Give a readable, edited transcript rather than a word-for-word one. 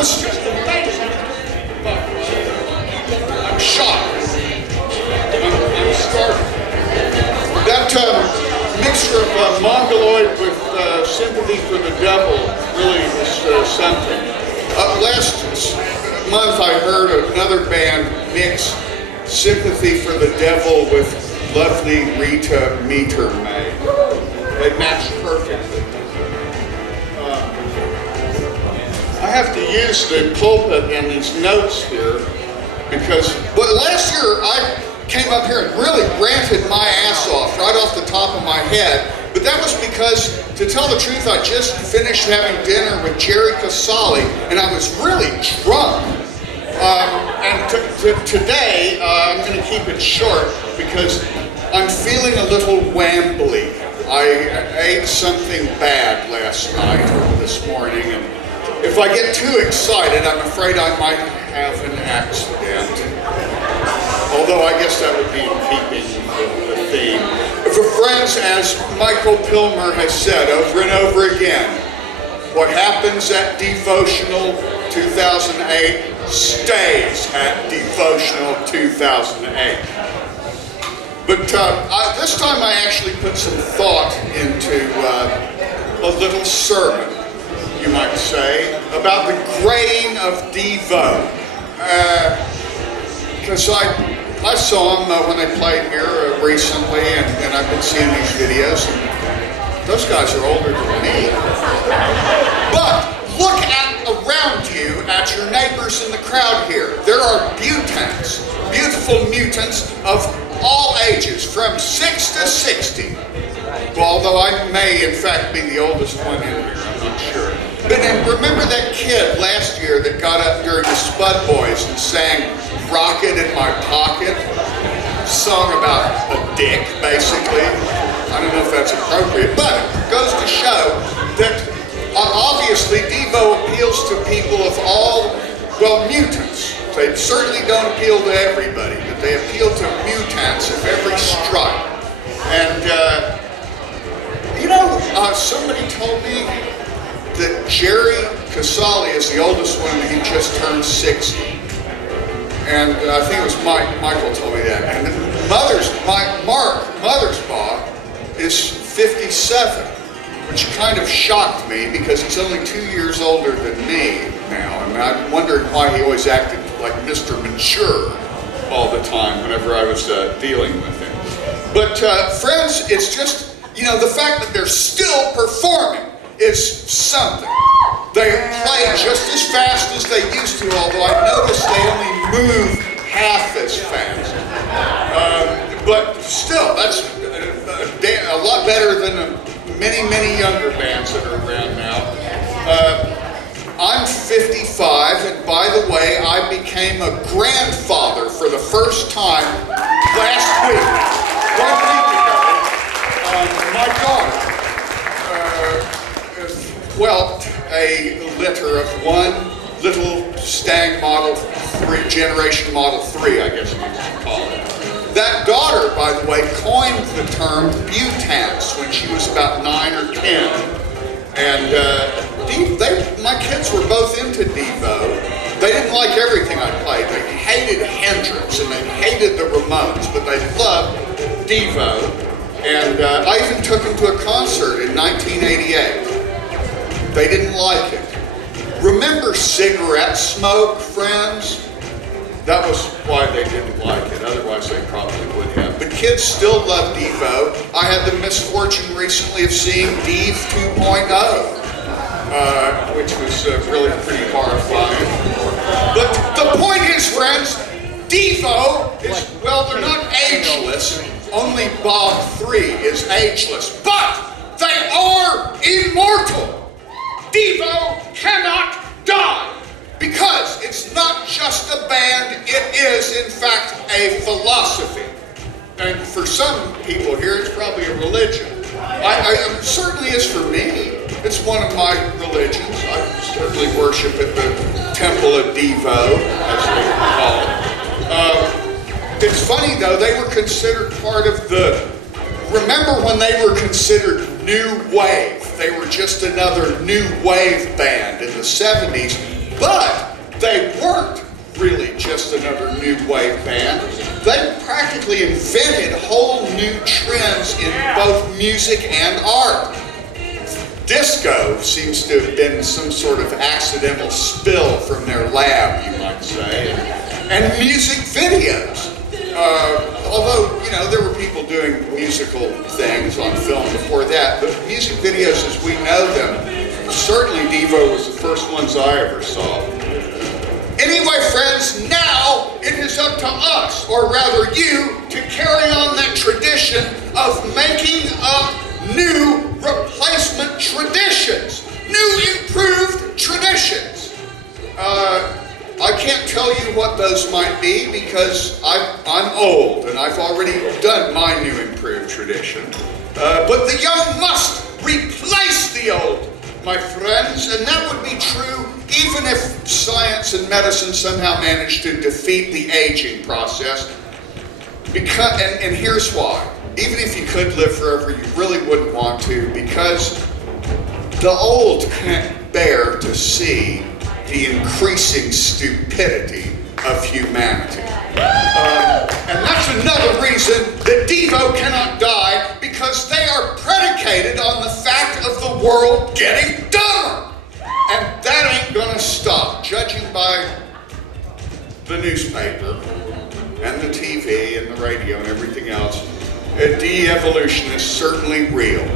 was just amazing. I'm shocked. I'm startled. That mixture of mongoloid with sympathy for the devil really was something. Last month I heard another band mix sympathy for the devil with lovely Rita Meter-May. They matched perfectly. I have to use the pulpit and these notes here because last year I came up here and really ranted my ass off right off the top of my head. But that was because, to tell the truth, I just finished having dinner with Jerry Casale and I was really drunk. Today, I'm going to keep it short because I'm feeling a little wambly. I ate something bad last night or this morning, and if I get too excited, I'm afraid I might have an accident. Although I guess that would be in keeping with the theme. For friends, as Michael Pilmer has said over and over again, what happens at DEVOtional 2008 stays at DEVOtional 2008. But this time I actually put some thought into a little sermon, you might say, about the graying of Devo. Because I saw them when they played here recently, and I've been seeing these videos, and those guys are older than me. But look around you at your neighbors in the crowd here. There are mutants, beautiful mutants of all ages, from 6 to 60. Well, although I may in fact be the oldest one in here, I'm not sure. But then remember that kid last year that got up during the Spud Boys and sang "Rocket in My Pocket"? Song about a dick, basically. I don't know if that's appropriate, but it goes to show that obviously Devo appeals to people of all, mutants. They certainly don't appeal to everybody, but they appeal to mutants of every stripe. And, somebody told me that Jerry Casale is the oldest one and he just turned 60. And I think it was Michael told me that. And Mark Mothersbaugh is 57, which kind of shocked me because he's only 2 years older than me now. And I'm wondering why he always acted like Mr. Mature all the time whenever I was dealing with him. But friends, it's just, the fact that they're still performing is something. They play just as fast as they used to, although I noticed they only move half as fast. But still, that's a lot better than many, many younger bands that are around now. I'm 55, and by the way, I became a grandfather for the first time last week. 1 week ago. My daughter whelped a litter of one little Stang Model 3, Generation Model 3, I guess you could call it. That daughter, by the way, coined the term butants when she was about 9 or 10. And my kids were both into Devo. They didn't like everything I played. They hated Hendrix and they hated the Ramones, but they loved Devo. And I even took them to a concert in 1988. They didn't like it. Remember cigarette smoke, friends? That was why they didn't like it. Otherwise, they probably would have. But kids still love Devo. I had the misfortune recently of seeing Dev 2.0, which was really pretty horrifying. But the point is, friends, Devo is, they're not ageless. Only Bob 3 is ageless. But they are immortal. Devo cannot die. Because it's not just a band, it is, in fact, a philosophy. And for some people here, it's probably a religion. It certainly is for me. It's one of my religions. I certainly worship at the Temple of Devo, as they call it. It's funny, though, they were considered part of remember when they were considered New Wave? They were just another New Wave band in the 70s. But they weren't really just another new wave band. They practically invented whole new trends in both music and art. Disco seems to have been some sort of accidental spill from their lab, you might say, and music videos. Although, you know, there were people doing musical things on film before that, but music videos as we know them, certainly Devo was the first ones I ever saw. Anyway, friends, now it is up to us, or rather you, to carry on that tradition of making up new replacement traditions, new improved traditions. I can't tell you what those might be because I'm old and I've already done my new improved tradition. But the young must replace the old, my friends, and that would be true even if science and medicine somehow managed to defeat the aging process. Because, and here's why. Even if you could live forever, you really wouldn't want to, because the old can't bear to see the increasing stupidity of humanity. And that's another reason that Devo cannot die, because they are predicated on the fact of the world getting dumber. And that ain't gonna stop, judging by the newspaper and the TV and the radio and everything else. De-evolution is certainly real.